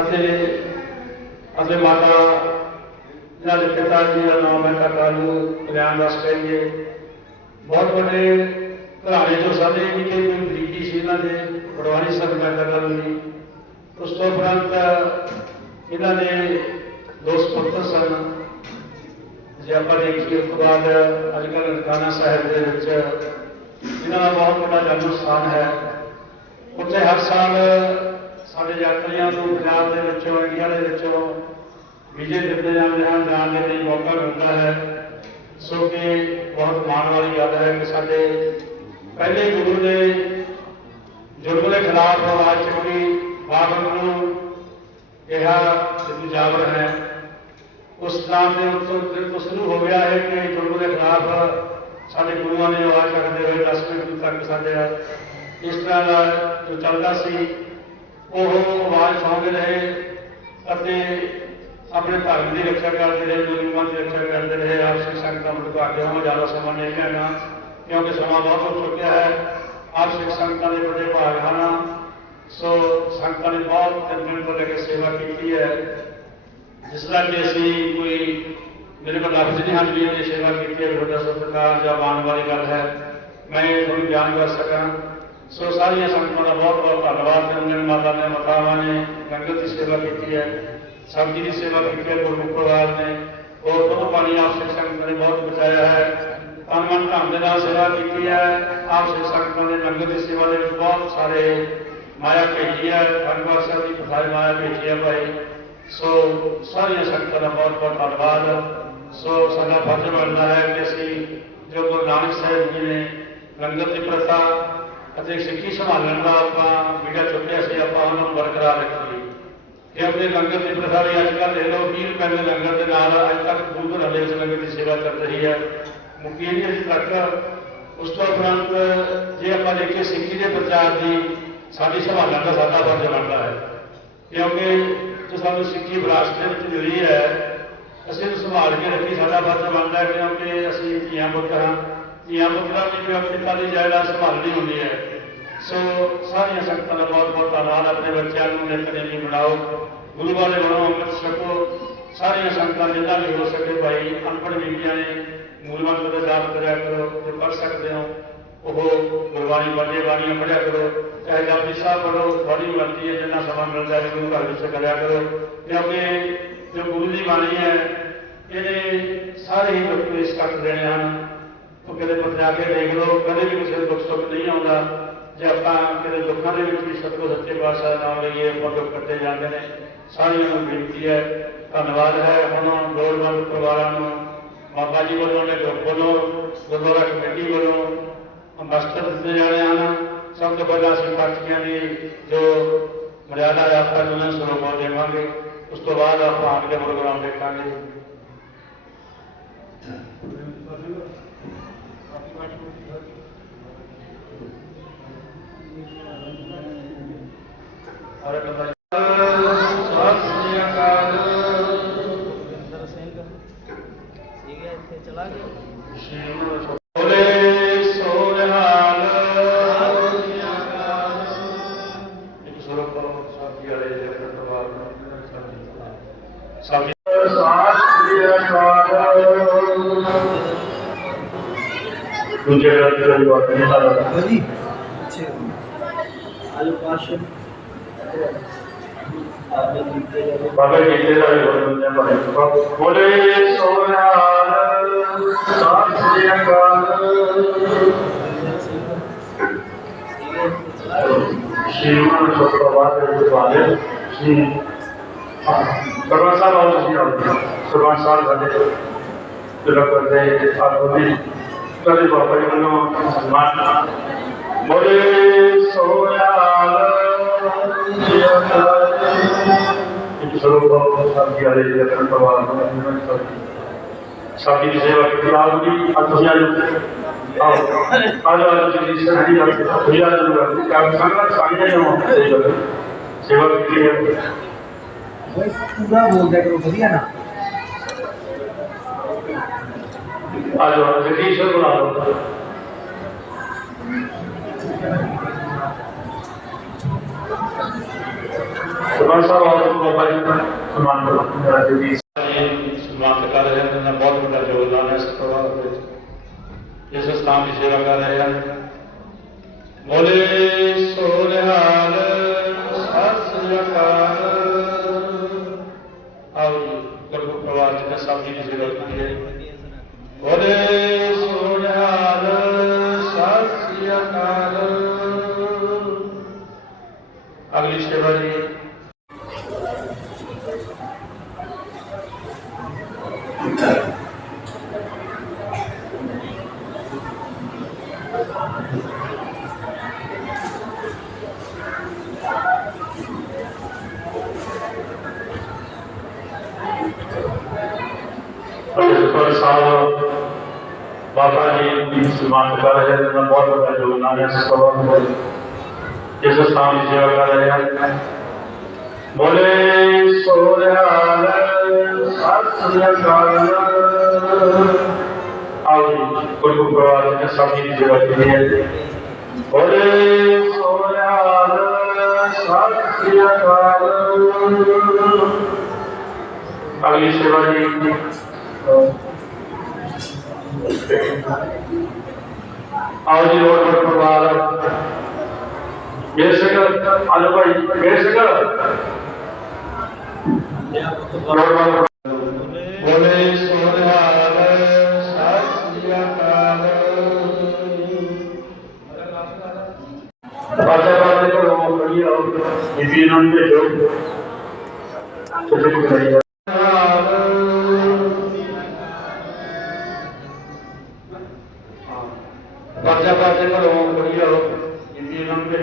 ਅਤੇ ਅਤੇ ਮਾਤਾ, ਇਹਨਾਂ ਦੇ ਪਿਤਾ ਜੀ ਦਾ ਨਾਮ ਹੈ ਕਾਕਾ ਨੂੰ ਕਲਿਆਣ ਦਾਸ ਕਹਿੰਗੇ ਬਹੁਤ ਵੱਡੇ ਘਰਾਣੇ ਤੋਂ ਸਾਡੇ ਵੀ ਕੋਈ ਬਰੀਕੀ ਸੀ, ਇਹਨਾਂ ਦੇ ਪਰਿਵਾਰੀ ਸੰਬੰਧਾਂ ਕਰਨ ਗੱਲ ਉਸ ਤੋਂ ਉਪਰੰਤ ਇਹਨਾਂ ਦੇ ਦੋ ਸਪੁੱਤਰ ਸਨ। ਜੇ ਆਪਾਂ ਦੇਖੀਏ ਉਸ ਤੋਂ ਬਾਅਦ ਅੱਜ ਕੱਲ੍ਹ ਨਨਕਾਣਾ ਸਾਹਿਬ ਦੇ ਵਿੱਚ ਇਹਨਾਂ ਦਾ ਬਹੁਤ ਵੱਡਾ ਜਨਮ ਸਥਾਨ ਹੈ। ਉੱਥੇ ਹਰ ਸਾਲ ਸਾਡੇ ਯਾਤਰੀਆਂ ਨੂੰ ਪੰਜਾਬ ਦੇ ਵਿੱਚੋਂ, ਇੰਡੀਆ ਦੇ ਵਿੱਚੋਂ ਵਿਜੇ ਦਿੱਤੇ ਜਾਂਦੇ ਹਨ, ਜਾਣ ਦੇ ਲਈ ਮੌਕਾ ਮਿਲਦਾ ਹੈ। ਸੋ ਕਿ ਬਹੁਤ ਮਾਣ ਵਾਲੀ ਗੱਲ ਹੈ ਕਿ ਸਾਡੇ ਪਹਿਲੇ ਗੁਰੂ ਨੇ ਜ਼ੁਲਮ ਦੇ ਖਿਲਾਫ ਆਵਾਜ਼ ਚੁੱਕੀ ਬਾਬਰ ਨੂੰ ਕਿਹਾ ਕਿ ਜਾਵਰ ਹੈ। ਉਸ ਨਾਮ ਦੇ ਉੱਤੋਂ ਦਿਲ ਤੋਂ ਹੋ ਗਿਆ ਹੈ ਕਿ ਜ਼ੁਲਮ ਦੇ ਖਿਲਾਫ ਸਾਡੇ ਗੁਰੂਆਂ ਨੇ ਆਵਾਜ਼ ਚੱਕਦੇ ਹੋਏ 10 ਮਿੰਟ ਤੱਕ ਸਾਡੇ ਇਸ ਤਰ੍ਹਾਂ ਦਾ ਜੋ ਚੱਲਦਾ ਸੀ ਉਹ ਆਵਾਜ਼ ਸੁਣਦੇ ਰਹੇ ਅਤੇ ਆਪਣੇ ਧਰਮ ਦੀ ਰੱਖਿਆ ਕਰਦੇ ਰਹੇ ਗੁਰੂਆਂ ਦੀ ਰੱਖਿਆ ਕਰਦੇ ਰਹੇ, ਆਪਸੀ ਸੰਗਤਾਂ ਨੂੰ ਤੁਹਾਡੇ ਹੋ ਜ਼ਿਆਦਾ ਸਮਾਂ ਨਹੀਂ ਲੈਣਾ ਕਿਉਂਕਿ ਸਮਾਂ ਬਹੁਤ ਹੋ ਚੁੱਕਿਆ ਹੈ। ਆਪਸੀ ਸੰਗਤਾਂ ਦੇ ਬੜੇ ਭਾਗ ਹਨ। ਸੋ ਸੰਗਤਾਂ ਨੇ ਬਹੁਤ ਤਿੰਨ ਦਿਨ ਤੋਂ ਲੈ ਕੇ ਸੇਵਾ ਕੀਤੀ ਹੈ। ਜਿਸ ਤਰ੍ਹਾਂ ਕਿ ਅਸੀਂ ਕੋਈ, ਮੇਰੇ ਕੋਲ ਲਫ਼ਜ਼ ਨਹੀਂ ਹਨ ਵੀ ਇਹਦੀ ਸੇਵਾ ਕੀਤੀ ਹੈ, ਤੁਹਾਡਾ ਸਤਿਕਾਰ ਜਾਂ ਮਾਣ ਵਾਲੀ ਗੱਲ ਹੈ। ਮੈਂ ਇਹ ਤੁਹਾਨੂੰ ਬਿਆਨ ਕਰ ਸਕਾਂ। ਸੋ ਸਾਰੀਆਂ ਸੰਗਤਾਂ ਦਾ ਬਹੁਤ ਬਹੁਤ ਧੰਨਵਾਦ। ਕਰਨ ਮਾਤਾ ਨੇ ਮਾਤਾਵਾਂ ਨੇ ਲੰਗਰ ਦੀ ਸੇਵਾ ਕੀਤੀ ਹੈ ਸਬਜ਼ੀ ਦੀ ਸੇਵਾ ਕੀਤੀ ਹੈ ਗੁਰਮੁਖ ਪਰਿਵਾਰ ਨੇ ਹੋਰ ਦੁੱਧ ਪਾਣੀ ਆਪਸੇ ਸੰਗਤਾਂ ਨੇ ਬਹੁਤ ਬਚਾਇਆ ਹੈ ਤਨ ਮਨ ਧਨ ਦੇ ਨਾਲ ਸੇਵਾ ਕੀਤੀ ਹੈ ਆਪਸੇ ਸੰਗਤਾਂ ਨੇ ਲੰਗਰ ਦੀ ਸੇਵਾ ਦੇ ਵਿੱਚ ਬਹੁਤ ਸਾਰੇ ਮਾਇਆ ਭੇਜੀ ਹੈ ਧੰਨਵਾਦ ਸਾਹਿਬ ਦੀ ਪਸਾਰੀ ਮਾਇਆ ਭੇਜੀ ਹੈ ਭਾਈ ਸੋ ਸਾਰੀਆਂ ਸੰਗਤਾਂ ਦਾ ਬਹੁਤ ਬਹੁਤ ਧੰਨਵਾਦ ਸੋ ਸਾਡਾ ਫਰਜ਼ ਬਣਦਾ ਹੈ ਕਿ ਅਸੀਂ ਜੋ ਗੁਰੂ ਨਾਨਕ ਸਾਹਿਬ ਜੀ ਨੇ ਲੰਗਰ ਦੀ ਪ੍ਰਥਾ ਅਤੇ ਸਿੱਖੀ ਸੰਭਾਲਣ ਦਾ ਆਪਾਂ ਬਰਕਰਾਰ ਰੱਖੀਏ ਕਿ ਆਪਣੇ ਲੰਗਰ ਦੀ ਪ੍ਰਥਾ ਅੱਜ ਕੱਲ੍ਹ ਦੇ ਲੋ 20 ਰੁਪਏ ਦੇ ਲੰਗਰ ਦੇ ਨਾਲ ਅੱਜ ਤੱਕ ਦੂਰ ਹਲੇ ਇਸ ਲੰਗਰ ਦੀ ਸੇਵਾ ਕਰ ਰਹੀ ਹੈ। ਮੁਕੀ ਅਜੇ ਤੱਕ, ਉਸ ਤੋਂ ਉਪਰੰਤ ਜੇ ਆਪਾਂ ਦੇਖੀਏ ਸਿੱਖੀ ਦੇ ਪ੍ਰਚਾਰ ਦੀ, ਸਾਡੀ ਸੰਭਾਲਣ ਦਾ ਸਾਡਾ ਫਰਜ਼ ਬਣਦਾ ਹੈ। ਕਿਉਂਕਿ ਜੋ ਸਾਨੂੰ ਸਿੱਖੀ ਵਿਰਾਸਤ ਦੇ ਵਿੱਚ ਮਿਲੀ ਹੈ, ਅਸੀਂ ਨੂੰ ਸੰਭਾਲ ਕੇ ਰੱਖੀ ਸਾਡਾ ਫਰਜ਼ ਬਣਦਾ ਹੈ, ਕਿਉਂਕਿ ਅਸੀਂ ਧੀਆਂ ਪੁੱਤ ਹਾਂ ਧੀਆਂ ਪੁੱਤਰਾਂ ਦੀ ਜੋ ਪਿਤਾ ਦੀ ਜਾਇਦਾਦ ਸੰਭਾਲਣੀ ਹੁੰਦੀ ਹੈ। ਸੋ ਸਾਰੀਆਂ ਸੰਗਤਾਂ ਦਾ ਬਹੁਤ ਬਹੁਤ ਧੰਨਵਾਦ। ਆਪਣੇ ਬੱਚਿਆਂ ਨੂੰ ਨਿਤਨੇਮੀ ਬਣਾਓ ਗੁਰੂ ਵਾਲੇ ਬਣੋ ਅੰਮ੍ਰਿਤ ਛਕੋ। ਸਾਰੀਆਂ ਸੰਗਤਾਂ ਜਿੰਨਾ ਵੀ ਹੋ ਸਕੇ ਭਾਈ, ਅਨਪੜ੍ਹ ਬੀਬੀਆਂ ਨੇ ਮੂਲ ਦੇ ਜਾਪ ਕਰਿਆ ਕਰੋ ਤੇ ਪੜ੍ਹ ਸਕਦੇ ਹੋ। ਉਹ ਗੁਰਬਾਣੀ ਪੜ੍ਹੇ ਬਾਣੀਆਂ ਪੜ੍ਹਿਆ ਕਰੋ। ਚਾਹੇ ਜਪਜੀ ਸਾਹਿਬ ਪੜ੍ਹੋ ਬੜੀ ਮਰਜ਼ੀ ਹੈ, ਜਿੰਨਾ ਸਮਾਂ ਮਿਲਦਾ ਹੈ, ਗੁਰੂ ਘਰ ਵਿੱਚ ਕਰਿਆ ਕਰੋ। ਕਿਉਂਕਿ ਜੋ ਗੁਰੂ ਦੀ ਬਾਣੀ ਹੈ, ਇਹਦੇ ਸਾਰੇ ਹੀ ਦੁੱਖ ਇਸ ਕੱਟ ਦੇਣੇ ਹਨ। ਉਹ ਕਦੇ ਪਤਿਆ ਕੇ ਦੇਖ ਲਓ, ਕਦੇ ਵੀ ਕਿਸੇ ਨੂੰ ਦੁੱਖ ਸੁੱਖ ਨਹੀਂ ਆਉਂਦਾ। ਜੇ ਆਪਾਂ ਕਿਤੇ ਦੁੱਖਾਂ ਦੇ ਵਿੱਚ ਵੀ ਸਤਿਗੁਰ ਸੱਚੇ ਪਾਤਸ਼ਾਹ ਨਾਮ ਲਈਏ ਆਪਾਂ ਕੱਟੇ ਜਾਂਦੇ ਨੇ, ਸਾਰਿਆਂ ਨੂੰ ਬੇਨਤੀ ਹੈ, ਧੰਨਵਾਦ ਹੈ, ਹੁਣ ਲੋੜਵੰਦ ਪਰਿਵਾਰਾਂ ਨੂੰ, ਬਾਬਾ ਜੀ ਵੱਲੋਂ ਨੇ ਗਰੁੱਪ ਵੱਲੋਂ, ਗੁਰਦੁਆਰਾ ਕਮੇਟੀ ਵੱਲੋਂ ਅੰਬਸਤਰ ਦਿੱਤੇ ਰਹੇ ਹਨ। ਸਭ ਤੋਂ ਪਹਿਲਾਂ ਅਸੀਂ ਪਾਰਟੀਆਂ ਦੀ ਜੋ ਮਰਿਆਦਾ ਹੈ ਆਪਾਂ ਨੂੰ ਸਰੋਪਾ ਦੇਵਾਂਗੇ। ਉਸ ਤੋਂ ਬਾਅਦ ਆਪਾਂ ਅਗਲੇ ਪ੍ਰੋਗਰਾਮ ਦੇਖਾਂਗੇ ਔਰ ਕਹਿੰਦਾ ਸਤਿ ਸ੍ਰੀ ਅਕਾਲ ਅੰਦਰ ਸਿੰਘ ਠੀਕ ਹੈ ਇੱਥੇ ਚਲਾ ਗਿਆ ਸ਼੍ਰੀ ਬੋਲੇ ਸੋ ਨਿਹਾਲ ਇੱਕ ਸਰੂਪ ਸਾਥੀ ਵਾਲੇ ਜਿਹੜੇ ਪਰਿਵਾਰ ਨੂੰ ਸਾਥੀ ਸਤਿ ਦੂਜੇ ਰਾਜ ਦੇ ਵਾਕਿਆ ਦਾ ਜੀ ਅੱਛੇ ਆਲੂ ਪਾਸ਼ ਬਾਬਾ ਜੀ ਦਾ ਵੀ ਬੋਲਦੇ ਭਾਈ ਬੋਲੇ ਸੋ ਨਿਹਾਲ ਸ੍ਰੀ ਅਕਾਲ। ਸ਼੍ਰੀਮਾਨ ਸੁਪਰਵਾਦ ਦੇ ਵਿਦਵਾਨ ਸ਼੍ਰੀ ਸਰਵਨ ਸਾਹਿਬ ਆਓ ਜੀ ਸਰਵਨ ਸਾਹਿਬ ਸਾਡੇ ਜਿਹੜਾ ਕਰਦੇ ਆਪ ਵੀ ਕਦੇ ਬਾਬਾ ਜੀ ਵੱਲੋਂ ਸਨਮਾਨ ਬੋਲੇ ਸਰੋਵਰ ਸਾਡੀ ਵਾਲੇ ਜੀ ਆਪਣੇ ਪਰਿਵਾਰ ਨੂੰ ਸਾਡੀ ਦੀ ਸੇਵਾ ਕੀਤੀ ਆਪ ਜੀ ਅੱਜ ਆਜ ਆਜ ਜੀ ਸਾਡੀ ਵਾਲੇ ਹੋਇਆ ਜੀ ਕੰਮ ਕਰਨਾ ਸਾਡੇ ਨੂੰ ਸੇਵਾ ਕੀਤੀ ਹੈ ਬਸ ਪੂਰਾ ਬੋਲਦੇ ਕਰੋ ਵਧੀਆ ਨਾ ਆਜ ਜੀ ਸਰੋਵਰ ਦਾ ਜੀ ਸਮਾਪਤ ਕਰ ਰਹੇ ਹਨ ਇਹਨਾਂ ਬਹੁਤ ਵੱਡਾ ਯੋਗਦਾਨ ਹੈ ਇਸ ਪਰਿਵਾਰ ਵਿੱਚ। ਇਸ ਸਥਾਨ ਦੀ ਸੇਵਾ ਕਰ ਰਹੇ ਹਨ ਬੋਲੇ ਸੋ ਨਿਹਾਲ ਸਤਿ ਸ੍ਰੀ ਅਕਾਲ ਆਓ ਜੀ ਗੁਰੂ ਪਰਿਵਾਰ ਜੀ ਸਭ ਦੀ ਸੇਵਾ ਕੀਤੀ ਹੈ ਬੋਲੇ ਸੋ ਨਿਹਾਲ ਸਤਿ ਸ੍ਰੀ ਅਕਾਲ ਅਗਲੀ ਸੇਵਾ ਜੀ ਅਤੇ ਸਰਪੰਚ ਸਾਹਿਬ ਬਾਬਾ ਜੀ ਦੀ ਸਨਮਾਨ ਕਰ ਰਹੇ ਹਨ ਇਹਨਾਂ ਦਾ ਬਹੁਤ ਵੱਡਾ ਯੋਗਦਾਨ ਹੈ ਇਸ ਪਰਿਵਾਰ ਵਿੱਚ ਇਸ ਸਥਾਨ ਦੀ ਸੇਵਾ ਕਰ ਰਹੇ ਹਨ ਬੋਲੇ ਸੋ ਨਿਹਾਲ ਸਤਿ ਸ੍ਰੀ ਅਕਾਲ ਆਓ ਜੀ ਗੁਰੂ ਪਰਿਵਾਰ ਜੀ ਨੇ ਆਓ ਜੀ ਲੋੜ ਪਰ ਪਰਿਵਾਰ। ਸਿੰਘ ਆਲੂ ਭਾਈ ਸਿੰਘ ਲੋੜ ਪਰ ਬੋਲੇ ਸੋ ਨਿਹਾਲ ਸਤਿ ਸ੍ਰੀ ਅਕਾਲ। ਬਾਜਾ ਬਾਜੇ ਕੋਲੋਂ ਬੜੀ ਆਓ ਬੀਬੀ ਨਾਮ ਦੇ ਬਾਜਾ ਬਾਜੇ ਘਰੋਂ ਬੜੀਆ ਜਿੰਦੀ ਨਾਮ ਦੇ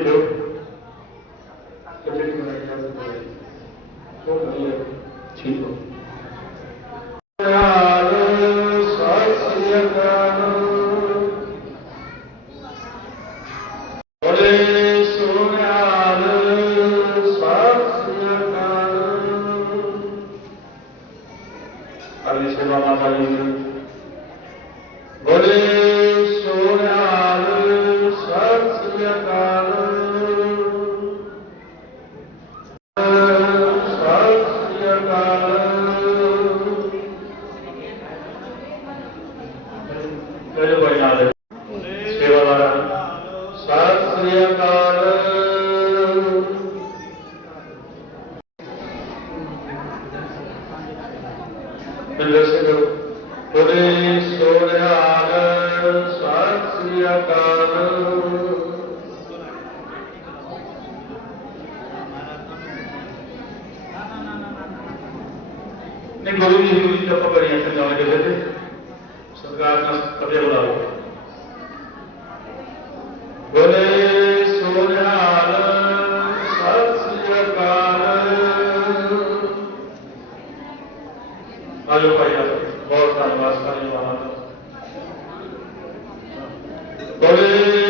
ਕਿਤੇ ਨਹੀਂ ਜਾਈ ਜੋ ਬੜੀਆ ਠੀਕ ਹੋ। ਹਾਲ ਸੇਵਾ ਮਾਤਾ ਜੀ ਬੋਲੇ ਸੋਨਿਆਲ ਸਤਿ ਸ੍ਰੀ ਅਕਾਲ ਨਹੀਂ, ਗੁਰੂ ਜੀ ਗੁਰੂ ਜੀ ਆਪਾਂ ਸੰਗਾਂ ਦੇ ਤੇ ਸਰਕਾਰ ਦਾ ਕਦੇ ਬੁਲਾਓ ਬੋਲੇ ਆਜੋ ਭਾਈ ਆਜੋ ਬਹੁਤ ਧੰਨਵਾਦ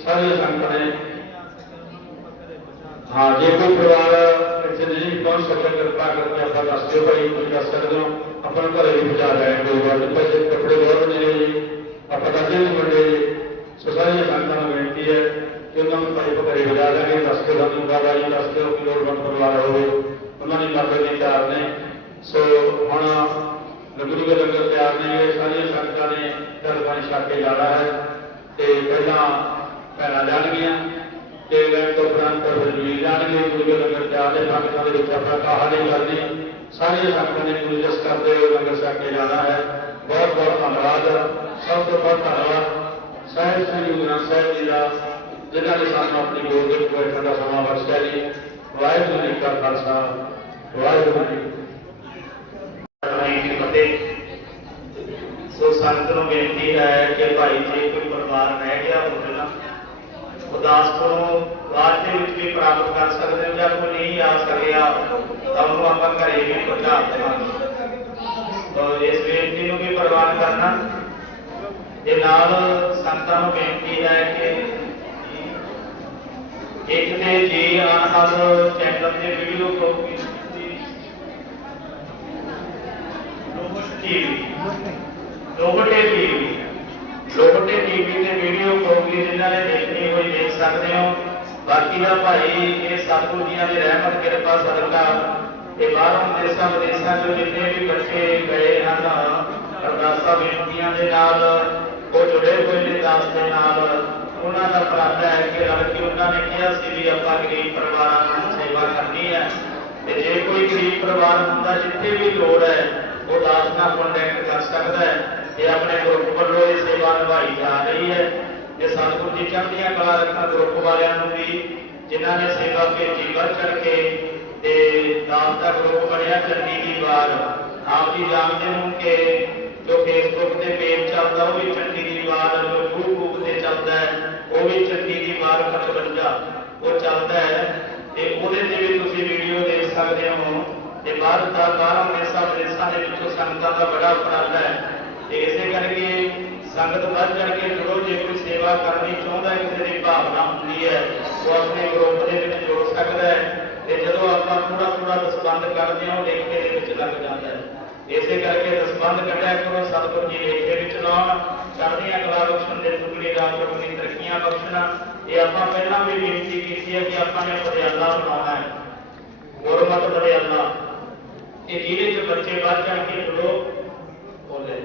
ਸਾਰੀ ਸੰਗਤ ਨੇ ਹਾਂ ਜੇ ਕੋਈ ਪਰਿਵਾਰ ਇੱਥੇ ਨਹੀਂ ਪਹੁੰਚ ਸਕਦਾ ਕਿਰਪਾ ਕਰਕੇ ਆਪਾਂ ਦੱਸ ਦਿਓ ਭਾਈ, ਤੁਸੀਂ ਦੱਸ ਸਕਦੇ ਹੋ। ਆਪਾਂ ਘਰੇ ਵੀ ਪਹੁੰਚਾ ਲੈਣ ਕੋਈ ਗੱਲ ਨਹੀਂ ਭਾਈ ਜੇ ਕੱਪੜੇ ਬਹੁਤ ਨੇ ਜੀ ਆਪਾਂ ਦੱਸਦੇ ਨਹੀਂ ਬੰਦੇ ਜੀ ਸੋ ਸਾਰੀਆਂ ਸੰਗਤਾਂ ਨੂੰ ਬੇਨਤੀ ਹੈ ਕਿ ਉਹਨਾਂ ਨੂੰ ਭਾਈ ਘਰੇ ਪਹੁੰਚਾ ਦਾਂਗੇ ਦੱਸ ਕੇ ਸਾਨੂੰ ਬਾਬਾ ਜੀ ਦੱਸ ਦਿਓ ਲੋੜਵੰਦ ਪਰਿਵਾਰ ਹੋਵੇ ਉਹਨਾਂ ਦੀ ਮਦਦ ਲਈ ਤਿਆਰ ਨੇ। ਸੋ ਹੁਣ ਲੰਗਰੂ ਦੇ ਲੰਗਰ ਤਿਆਰ ਨੇ। ਸਾਰੀਆਂ ਸੰਗਤਾਂ ਨੇ ਦਰ ਪਾਣੀ ਜਾਣਾ ਹੈ। ਤੇ ਪਹਿਲਾਂ ਭੈਣਾਂ ਜਾਣਗੀਆਂ ਤੇ ਲੈਣ ਤੋਂ ਉਪਰੰਤ ਵੀਰ ਜਾਣਗੇ। ਗੁਰੂ ਦੇ ਲੰਗਰ ਤਿਆਰ ਦੇ ਸੰਗਤਾਂ ਦੇ ਵਿੱਚ ਆਪਾਂ ਕਾਹਾ ਨਹੀਂ ਸਾਰੀਆਂ ਸੰਗਤਾਂ ਨੇ ਗੁਰੂ ਜਸ ਕਰਦੇ ਹੋਏ ਲੰਗਰ ਛੱਕ ਕੇ ਜਾਣਾ ਹੈ। ਬਹੁਤ ਬਹੁਤ ਧੰਨਵਾਦ। ਸਭ ਤੋਂ ਬਹੁਤ ਧੰਨਵਾਦ। ਸਾਹਿਬ ਸ੍ਰੀ ਗੁਰੂ ਗ੍ਰੰਥ ਸਾਹਿਬ ਜੀ ਦਾ ਜਿਨ੍ਹਾਂ ਨੇ ਸਾਨੂੰ ਆਪਣੀ ਗੋਦ ਵਿੱਚ ਬੈਠਣ ਦਾ ਸਮਾਂ ਬਖਸ਼ਿਆ ਜੀ। ਵਾਹਿਗੁਰੂ ਜੀ ਕਾ ਖਾਲਸਾ, ਵਾਹਿਗੁਰੂ ਜੀ ਕੀ ਫਤਿਹ। ਸੋ ਸੰਗਤ ਨੂੰ ਬੇਨਤੀ ਹੈ ਕਿ ਭਾਈ ਜੇ ਕੋਈ ਪਰਿਵਾਰ ਰਹਿ ਗਿਆ ਹੋਵੇ ਨਾ, ਉਦਾਸਪੁਰੋਂ ਬਾਅਦ ਦੇ ਵਿੱਚ ਵੀ ਪ੍ਰਾਪਤ ਕਰ ਸਕਦੇ ਹੋ ਜਾਂ ਕੋਈ ਨਹੀਂ ਆ ਸਕਿਆ, ਤਾਂ ਉਹ ਆਪਾਂ ਘਰੇ ਵੀ ਪਹੁੰਚਾ ਦੇਵਾਂਗੇ। ਤਾਂ ਇਸ ਬੇਨਤੀ ਨੂੰ ਵੀ ਪ੍ਰਵਾਨ ਕਰਨਾ। ਤੇ ਨਾਲ ਸੰਗਤਾਂ ਨੂੰ ਬੇਨਤੀ ਹੈ ਕਿ ਇੱਕ ਤੇ ਜੀ ਆਨਹਰ ਚੈਨਲ ਤੇ ਵੀਡੀਓ ਕੋ ਟੀਵੀ ਲੋਕਟੇ ਟੀਵੀ ਲੋਕਟੇ ਟੀਵੀ ਤੇ ਵੀਡੀਓ ਪ੍ਰੋਗਰਾਮ ਜਿਨ੍ਹਾਂ ਨੇ ਦੇਖਣੀ ਹੋਈ ਦੇਖ ਸਕਦੇ ਹੋ। ਬਾਕੀ ਦਾ ਭਾਈ ਇਹ ਸਤਿਗੁਰੂ ਜੀਆਂ ਦੀ ਰਹਿਮਤ, ਕਿਰਪਾ, ਸਦਕਾ ਤੇ ਬਾਹਰੋਂ ਦੇਸ਼ਾਂ ਵਿਦੇਸ਼ਾਂ ਚੋਂ ਜਿੰਨੇ ਵੀ ਬੱਚੇ ਗਏ ਹਨ, ਅਰਦਾਸਾਂ ਬੇਨਤੀਆਂ ਦੇ ਨਾਲ, ਉਹ ਜੁੜੇ ਹੋਏ ਨੇ ਦਾਸ ਦੇ ਨਾਲ। ਉਹਨਾਂ ਦਾ ਪ੍ਰਾਰਥਨਾ ਹੈ ਕਿ ਰਲ ਕੇ ਉਹਨਾਂ ਨੇ ਕਿਹਾ ਸੀ ਵੀ ਆਪਾਂ ਗਰੀਬ ਪਰਿਵਾਰਾਂ ਨੂੰ ਸੇਵਾ ਕਰਨੀ ਹੈ। ਤੇ ਜੇ ਕੋਈ ਗਰੀਬ ਪਰਿਵਾਰ ਹੁੰਦਾ, ਜਿੱਥੇ ਵੀ ਲੋੜ ਹੈ, ਉਹ ਦਾਸ ਨਾਲ ਕੰਟੈਕਟ ਕਰ ਸਕਦਾ ਹੈ ਤੇ ਆਪਣੇ ਗਰੁੱਪ ਵੱਲੋਂ ਇਹ ਸੇਵਾ ਨਿਭਾਈ ਜਾ ਰਹੀ ਹੈ। ਤੇ ਸਤਿਗੁਰੂ ਜੀ ਚੜ੍ਹਦੀਆਂ ਕਲਾ ਰੱਖਣ ਗਰੁੱਪ ਵਾਲਿਆਂ ਨੂੰ ਵੀ, ਜਿਨ੍ਹਾਂ ਨੇ ਸੇਵਾ ਭੇਜੀ ਵੱਧ ਚੜ੍ਹ ਕੇ ਤੇ ਦਾਸ ਦਾ ਗਰੁੱਪ ਬਣਿਆ ਚੰਡੀ ਦੀ ਵਾਰ। ਆਪ ਜੀ ਜਾਣਦੇ ਹੋ ਕਿ ਜੋ ਫੇਸਬੁੱਕ ਤੇ ਪੇਜ ਚੱਲਦਾ, ਉਹ ਵੀ ਚੰਡੀ ਦੀ ਵਾਰ ਜੋ YouTube ਤੇ ਚੱਲਦਾ ਹੈ ਉਹ ਵੀ ਚੰਡੀ ਦੀ ਵਾਰ 55 ਉਹ ਚੱਲਦਾ ਹੈ ਤੇ ਉਹਦੇ ਤੇ ਵੀ ਤੁਸੀਂ ਵੀਡੀਓ ਦੇਖ ਸਕਦੇ ਹੋ ਤੇ ਬਾਹਰ ਦਾ ਬਾਹਰੋਂ ਦੇਸ਼ਾਂ ਵਿਦੇਸ਼ਾਂ ਦੇ ਵਿੱਚੋਂ ਸੰਗਤਾਂ ਦਾ ਬੜਾ ਉਪਰਾਲਾ ਹੈ। ਤੇ ਇਸੇ ਕਰਕੇ ਸੰਗਤ ਵੱਧ ਚੜ ਕੇ ਜੁੜੋ, ਜੇ ਕੋਈ ਸੇਵਾ ਕਰਨੀ ਚਾਹੁੰਦਾ ਹੈ, ਕਿਸੇ ਦੀ ਭਾਵਨਾ ਹੁੰਦੀ ਹੈ, ਉਹ ਆਪਣੇ ਗਰੁੱਪ ਦੇ ਵਿੱਚ ਜੋੜ ਸਕਦਾ ਹੈ ਤੇ ਜਦੋਂ ਆਪਾਂ ਥੋੜਾ ਥੋੜਾ ਦਸਬੰਦ ਕਰਦੇ ਹਾਂ, ਉਹ ਲੇਖੇ ਦੇ ਵਿੱਚ ਲੱਗ ਜਾਂਦਾ ਹੈ। ਇਸੇ ਕਰਕੇ ਦਸਬੰਦ ਕੱਢਿਆ ਕਰੋ, ਸਤਿਗੁਰੂ ਜੀ ਲੇਖੇ ਵਿੱਚ ਲਾਉਣ। ਚੜ੍ਹਦੀਆਂ ਕਲਾ ਬਖਸ਼ਣ ਦੇ ਸੁਖਣੀ ਰਾਜ ਰੁਕਣੀ ਤਰੱਕੀਆਂ ਬਖਸ਼ਣਾ। ਇਹ ਆਪਾਂ ਪਹਿਲਾਂ ਵੀ ਬੇਨਤੀ ਕੀਤੀ ਹੈ ਕਿ ਆਪਾਂ ਨੇ ਪਟਿਆਲਾ ਬਣਾਉਣਾ ਹੈ, ਗੁਰਮਤ ਪਟਿਆਲਾ ਇਹ ਜਿਹਦੇ ਚ ਬੱਚੇ ਵੱਧ ਚੜ ਕੇ ਜੁੜੋ ਉਹ ਲੈ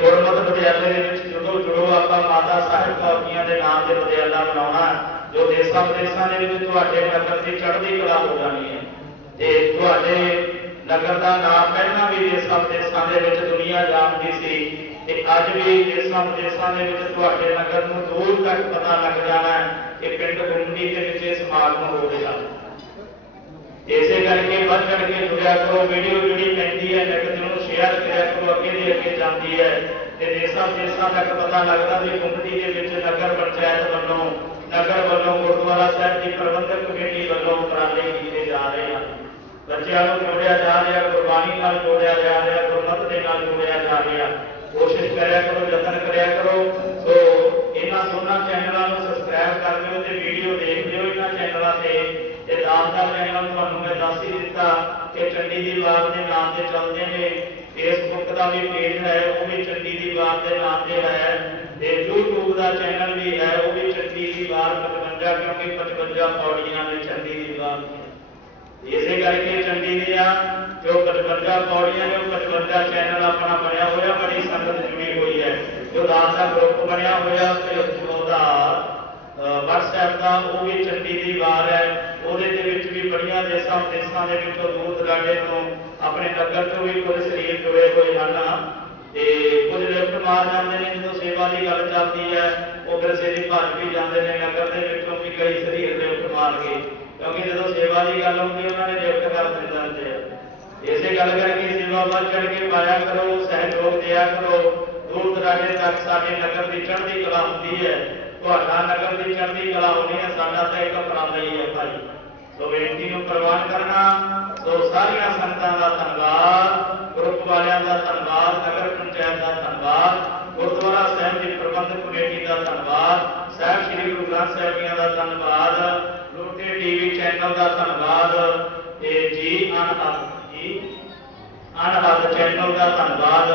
ਗੁਰਮਤ ਪਟਿਆਲੇ ਦੇ ਵਿੱਚ ਜੁੜੋ ਜੁੜੋ, ਆਪਾਂ ਮਾਤਾ ਸਾਹਿਬ ਕੌਰਕੀਆਂ ਦੇ ਨਾਮ ਤੇ ਪਟਿਆਲਾ ਬਣਾਉਣਾ ਜੋ ਦੇਸਾਂ ਵਿਦੇਸਾਂ ਦੇ ਵਿੱਚ ਤੁਹਾਡੇ ਨਗਰ ਦੀ ਚੜ੍ਹਦੀ ਕਲਾ ਹੋ ਜਾਣੀ ਹੈ। ਤੇ ਤੁਹਾਡੇ ਨਗਰ ਦਾ ਨਾਮ ਪਹਿਲਾਂ ਵੀ ਦੇਸਾਂ ਵਿਦੇਸਾਂ ਦੇ ਵਿੱਚ ਦੁਨੀਆ ਜਾਣਦੀ ਸੀ ਤੇ ਅੱਜ ਵੀ ਦੇਸਾਂ ਵਿਦੇਸਾਂ ਦੇ ਵਿੱਚ ਤੁਹਾਡੇ ਨਗਰ ਨੂੰ ਦੂਰ ਤੱਕ ਪਤਾ ਲੱਗ ਜਾਣਾ ਹੈ ਕਿ ਪਿੰਡ ਗੁੰਡੀ ਦੇ ਵਿੱਚ ਇਹ ਸਮਾਗਮ ਹੋ ਰਿਹਾ ਇਸੇ ਕਰਕੇ ਵੱਧ ਚੜ ਕੇ ਜੁੜਿਆ ਕਰੋ, ਵੀਡੀਓ ਜਿਹੜੀ ਪੈਂਦੀ ਹੈ ਨੈਟ ਤੇ ਉਹਨੂੰ ਸ਼ੇਅਰ ਕਰਿਆ ਕਰੋ, ਅੱਗੇ ਦੀ ਅੱਗੇ ਜਾਂਦੀ ਹੈ। ਤੇ ਦੇਸਾਂ ਦੇਸਾਂ ਤੱਕ ਪਤਾ ਲੱਗਦਾ ਵੀ ਗੁੰਮਟੀ ਦੇ ਵਿੱਚ ਨਗਰ ਪੰਚਾਇਤ ਵੱਲੋਂ, ਨਗਰ ਵੱਲੋਂ ਗੁਰਦੁਆਰਾ ਸਾਹਿਬ ਦੀ ਪ੍ਰਬੰਧਕ ਕਮੇਟੀ ਵੱਲੋਂ ਉਪਰਾਲੇ ਕੀਤੇ ਜਾ ਰਹੇ ਹਨ। ਬੱਚਿਆਂ ਨੂੰ ਜੋੜਿਆ ਜਾ ਰਿਹਾ, ਗੁਰਬਾਣੀ ਨਾਲ ਜੋੜਿਆ ਜਾ ਰਿਹਾ, ਗੁਰਮਤਿ ਦੇ ਨਾਲ ਜੋੜਿਆ ਜਾ ਰਿਹਾ। ਕੋਸ਼ਿਸ਼ ਕਰਿਆ ਕਰੋ, ਯਤਨ ਕਰਿਆ ਕਰੋ। ਸੋ ਇਹਨਾਂ ਦੋਨਾਂ ਚੈਨਲਾਂ ਨੂੰ ਸਬਸਕ੍ਰਾਈਬ ਕਰ ਲਿਓ ਤੇ ਵੀਡੀਓ ਦੇਖ ਲਿਓ ਇਹਨਾਂ ਚੈਨਲਾਂ ਤੇ। ਤੇ ਦਾਸਦਾਰ ਚੈਨਲ ਤੁਹਾਨੂੰ ਮੈਂ ਦੱਸ ਹੀ ਦਿੱਤਾ ਕਿ ਚੰਡੀ ਦੀ ਵਾਰ ਦੇ ਨਾਮ ਤੇ ਚੱਲਦੇ ਨੇ। ਫੇਸਬੁੱਕ ਦਾ ਵੀ ਪੇਜ ਹੈ, ਉਹ ਵੀ ਚੰਡੀ ਦੀ ਵਾਰ ਦੇ ਨਾਮ ਤੇ ਹੈ। ਤੇ YouTube ਦਾ ਚੈਨਲ ਵੀ ਹੈ, ਉਹ ਵੀ ਚੰਡੀ ਦੀ ਵਾਰ 55 ਕਿਉਂਕਿ 55 ਪੌੜੀਆਂ ਨੇ ਚੰਡੀ ਦੀ ਵਾਰ ਇਸੇ ਕਰਕੇ ਚੰਡੀ ਦੀਆਂ ਜੋ 55 ਪੌੜੀਆਂ ਨੇ, ਉਹ 55 ਚੈਨਲ ਆਪਣਾ ਬਣਿਆ ਹੋਇਆ, ਬੜੀ ਸੰਗਤ ਜੁੜੀ ਹੋਈ ਹੈ। ਜੋ ਦਾਸ ਦਾ ਗਰੁੱਪ ਬਣਿਆ ਹੋਇਆ, ਤੇ ਉਹਦਾ ਅਹ WhatsApp ਦਾ, ਉਹ ਵੀ ਚੰਡੀ ਦੀ ਵਾਰ ਹੈ। ਉਹਦੇ ਦੇ ਵਿੱਚ ਵੀ ਬੜੀਆਂ ਦੇਸਾਂ ਦੇਸਾਂ ਦੇ ਵਿੱਚੋਂ ਦੂਰ ਦਰਾਡੇ ਤੋਂ ਆਪਣੇ ਨਗਰ ਤੋਂ ਵੀ ਕੁਝ ਸਰੀਰ ਜੁੜੇ ਹੋਏ ਹਨ। ਤੇ ਕੁਝ ਲਿਫਟ ਮਾਰ ਜਾਂਦੇ ਨੇ, ਜਦੋਂ ਸੇਵਾ ਦੀ ਗੱਲ ਚੱਲਦੀ ਹੈ, ਉਹ ਫਿਰ ਸੇਰੀ ਭੱਜ ਵੀ ਜਾਂਦੇ ਨੇ, ਨਗਰ ਦੇ ਵਿੱਚੋਂ ਵੀ ਕਈ ਸਰੀਰ ਲਿਫਟ ਮਾਰ ਕੇ। ਕਿਉਂਕਿ ਜਦੋਂ ਸੇਵਾ ਦੀ ਗੱਲ ਹੁੰਦੀ, ਉਹਨਾਂ ਨੇ ਲਿਫਟ ਕਰ ਦਿੰਦੇ ਹੁੰਦੇ ਆ ਇਸੇ ਗੱਲ ਕਰਕੇ ਸੇਵਾ ਵੱਲ ਚੜ ਕੇ ਪਾਇਆ ਕਰੋ, ਸਹਿਯੋਗ ਦਿਆ ਕਰੋ। ਦੂਰ ਦਰਾਡੇ ਤੱਕ ਸਾਡੇ ਨਗਰ ਦੀ ਚੜ੍ਹਦੀ ਕਲਾ ਹੁੰਦੀ ਹੈ। ਤੁਹਾਡਾ ਨਗਰ ਦੀ ਚੜ੍ਹਦੀ ਕਲਾ ਹੋਣੀ ਹੈ, ਸਾਡਾ ਤਾਂ ਇੱਕ ਉਪਰਾਲਾ ਹੀ ਹੈ ਭਾਈ। ਸੋ ਬੇਨਤੀ ਨੂੰ ਪ੍ਰਵਾਨ ਕਰਨਾ, ਸੋ ਸਾਰੀਆਂ ਸੰਗਤਾਂ ਦਾ ਧੰਨਵਾਦ, ਗਰੁੱਪ ਵਾਲਿਆਂ ਦਾ ਧੰਨਵਾਦ, ਨਗਰ ਪੰਚਾਇਤ ਦਾ ਧੰਨਵਾਦ, ਗੁਰਦੁਆਰਾ ਸਾਹਿਬ ਦੀ ਪ੍ਰਬੰਧਕ ਕਮੇਟੀ ਦਾ ਧੰਨਵਾਦ, ਸਾਹਿਬ ਸ੍ਰੀ ਗੁਰੂ ਗ੍ਰੰਥ ਸਾਹਿਬ ਜੀ ਦਾ ਧੰਨਵਾਦ। ਚੈਨਲ ਦਾ ਧੰਨਵਾਦ। ਤੇ ਜੀ ਅਨਹਦ ਜੀ ਅਨਹਦ ਚੈਨਲ ਦਾ ਧੰਨਵਾਦ,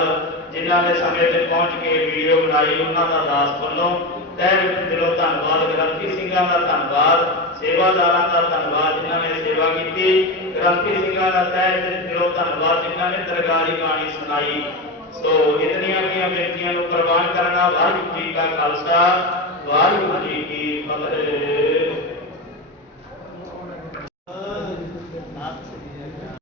ਜਿਨ੍ਹਾਂ ਨੇ ਸਮੇਂ ਤੇ ਪਹੁੰਚ ਕੇ ਵੀਡੀਓ ਬਣਾਈ, ਉਹਨਾਂ ਦਾ ਦਾਸ ਵੱਲੋਂ। ਤਹਿ ਵਿੱਚ ਦਿਲੋਂ ਧੰਨਵਾਦ, ਗ੍ਰੰਥੀ ਸਿੰਘਾਂ ਦਾ ਧੰਨਵਾਦ, ਸੇਵਾਦਾਰਾਂ ਦਾ ਧੰਨਵਾਦ ਜਿਨ੍ਹਾਂ ਨੇ ਸੇਵਾ ਕੀਤੀ। ਗ੍ਰੰਥੀ ਸਿੰਘਾਂ ਦਾ ਤਹਿ ਦਿਲੋਂ ਧੰਨਵਾਦ ਜਿਨ੍ਹਾਂ ਨੇ ਦਰਗਾਹੀ ਬਾਣੀ ਸੁਣਾਈ। ਸੋ ਇਤਨੀਆਂ ਦੀਆਂ ਬੇਨਤੀਆਂ ਨੂੰ ਪ੍ਰਵਾਨ ਕਰਨਾ ਵਾਹਿਗੁਰੂ ਜੀ ਕਾ ਖਾਲਸਾ, ਵਾਹਿਗੁਰੂ ਜੀ ਕੀ ਫਤਿਹ।